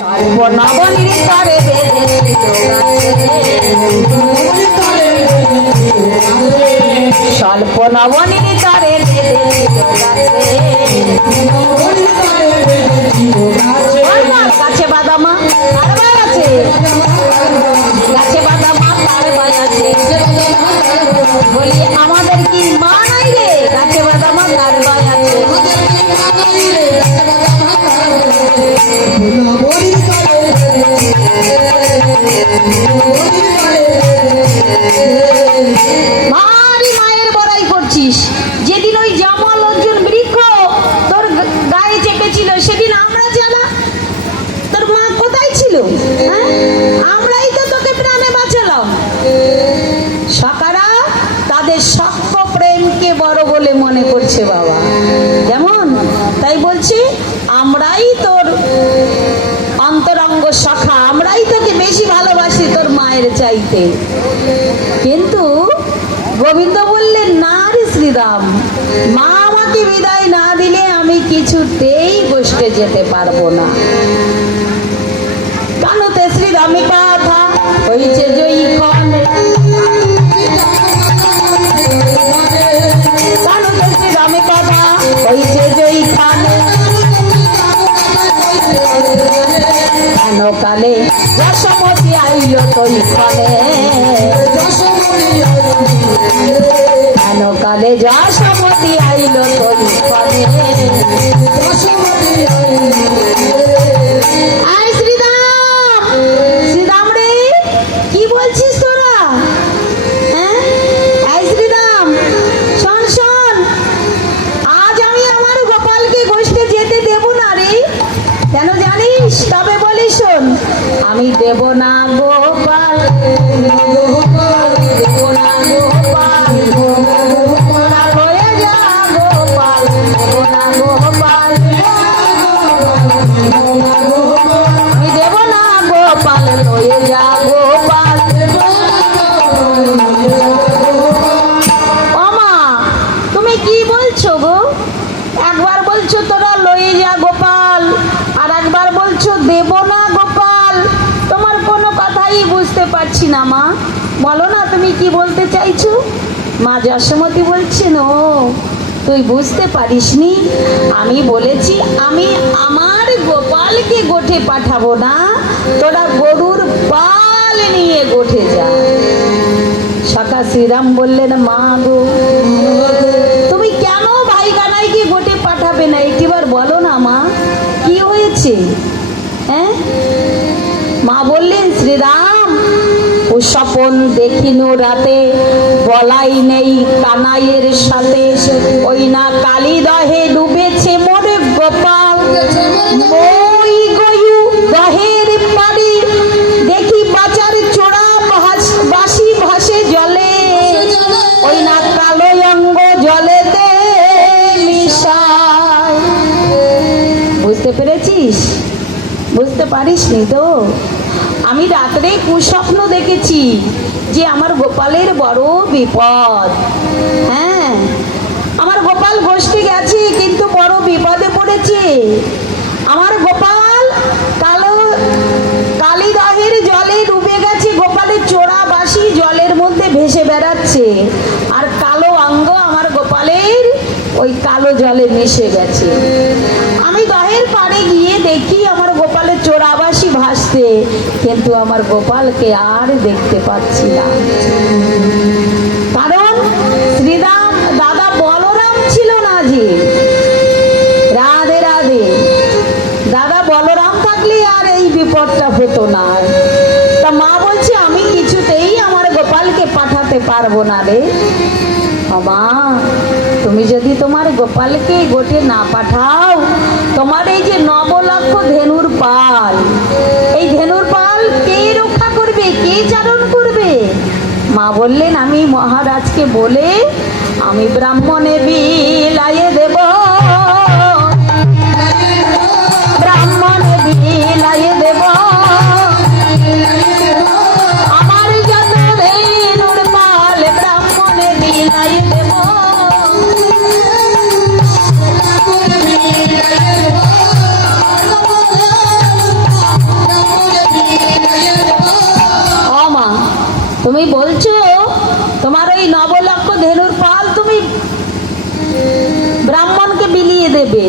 নবনীর তরে স্বল্প নবনীর তরে গাছে বাদামা কারবার আছে, গাছে বাদামা কারবার আছে। বলি আমাদের কি মা নাই রে? গাছে বাদামা কারবার আছে। ভারী মায়ের বড়াই করছিস। যেদিন ওই জামাল অর্জুন বৃক্ষ তোর গায়ে চেপেছিল সেদিন আমরা জানা তোর মা কোথায় ছিল? আমরাই তো তোকে প্রাণে বাঁচালাম। সকারা তাদের শক্ত প্রেমকে বড় বলে মনে করছে বাবা, যেমন তাই বলছি আমরাই তোর অন্তরঙ্গ সখা, আমরাই তোকে বেশি ভালোবাসি তোর মায়ের চাইতে। কিন্তু গোবিন্দ বললেন না রে শ্রীরাম, মা আমাকে বিদায় না দিলে আমি কিছুতেই গোষ্ঠে যেতে পারবো না। কানুতে শ্রীরামে কথা হইছে জয়ী ক্ষণে, কানুতে শ্রীরামে কথা হইছে জয়ী ক্ষণে। কেন কালে যশোমতী আইল তৈ ক্ষণে, কেন কালে যশোমতী আইল তৈ ক্ষণে। আয় শ্রীরাম, শ্রীরাম রে কি বলছিস তোরা? হ্যাঁ আয় শ্রীরাম শোন শোন, আজ আমি আমার গোপালকে গোষ্ঠে যেতে দেব না রে। কেন জানিস? তবে বলি শোন, আমি দেব না গোপাল, দেব না গোপাল, হয়ে যা গোপাল, দেব না গোপাল, আমি দেব না গোপাল, হয়ে যা গোপাল। ও মা তুমি কি বলছো গো? একবার বলছো তোরা লয়ে যা গোপাল, আর একবার বলছো দেব না গোপাল। তোমার কোনো কথাই বুঝতে পারছি না মা, বলো না তুমি কি বলতে চাইছো? মা যশোমতী বলছেন ও তুই বুঝতে পারিসনি, আমি বলেছি আমি আমার গোপালকে গোঠে পাঠাবো না, তোরা গরুর পাল নিয়ে গোঠে যা। সখা শ্রীরাম বললেন মা গো তুমি কেন ভাই কানাইকে গোটে পাঠাবে না একটিবার বলো না মা, কি হয়েছে? হ্যাঁ মা বললেন শ্রীরাম ও স্বপন দেখিনু রাতে, বলাই নেই কানাইয়ের সাথে, ওই না কালী দহে ডুবেছে মোরে গোপাল। ওই গয়ু দহের পাড়ি দেখি বাজার চোরা বাসি ভাসে জলে, ওই না কালো অঙ্গ জলে দে মিশায়। বুঝতে পেরেছিস? বুঝতে পারিসনি তো? আমি রাত্রে কুস্বপ্ন দেখেছি যে আমার গোপালের বড় বিপদ। হ্যাঁ আমার গোপাল গোষ্ঠী গেছে কিন্তু বড় বিপদে পড়েছে। আমার গোপাল কালীদহের জলে ডুবে গেছে, গোপালের চোরা বাসি জলের মধ্যে ভেসে বেড়াচ্ছে, আর কালো অঙ্গ আমার গোপালের ওই কালো জলে মিশে গেছে। আমি দহের পাড়ে গিয়ে দেখি আমার গোপালের চোরাবাসি ভাসছে, কিন্তু আমার গোপালকে আর দেখতে পাচ্ছি না। কারণ শ্রীরাম দাদা বলরাম ছিল না যে। রাধে রাধে, দাদা বলরাম থাকলে আর এই বিপদটা হতো না। তা মা বলছে আমি কিছুতেই আমার গোপালকে পাঠাতে পারবো না রে। মা তুমি যদি তোমার গোপালকে গোটে না পাঠাও, তোমার এই যে 9 লক্ষ ধেনুর পাল, এই ধেনুর পাল কে রক্ষা করবে, কে চারণ করবে? মা বললেন আমি মহারাজকে বলে আমি ব্রাহ্মণে বিলাইয়ে দেব, ব্রাহ্মণে বিলাইয়ে দেব। আমার যত ধেনুর পাল ব্রাহ্মণে বিলাইয়ে দেব। তুমি বলছো তোমার ওই নবলক্ষ ধেনুর পাল তুমি ব্রাহ্মণকে বিলিয়ে দেবে।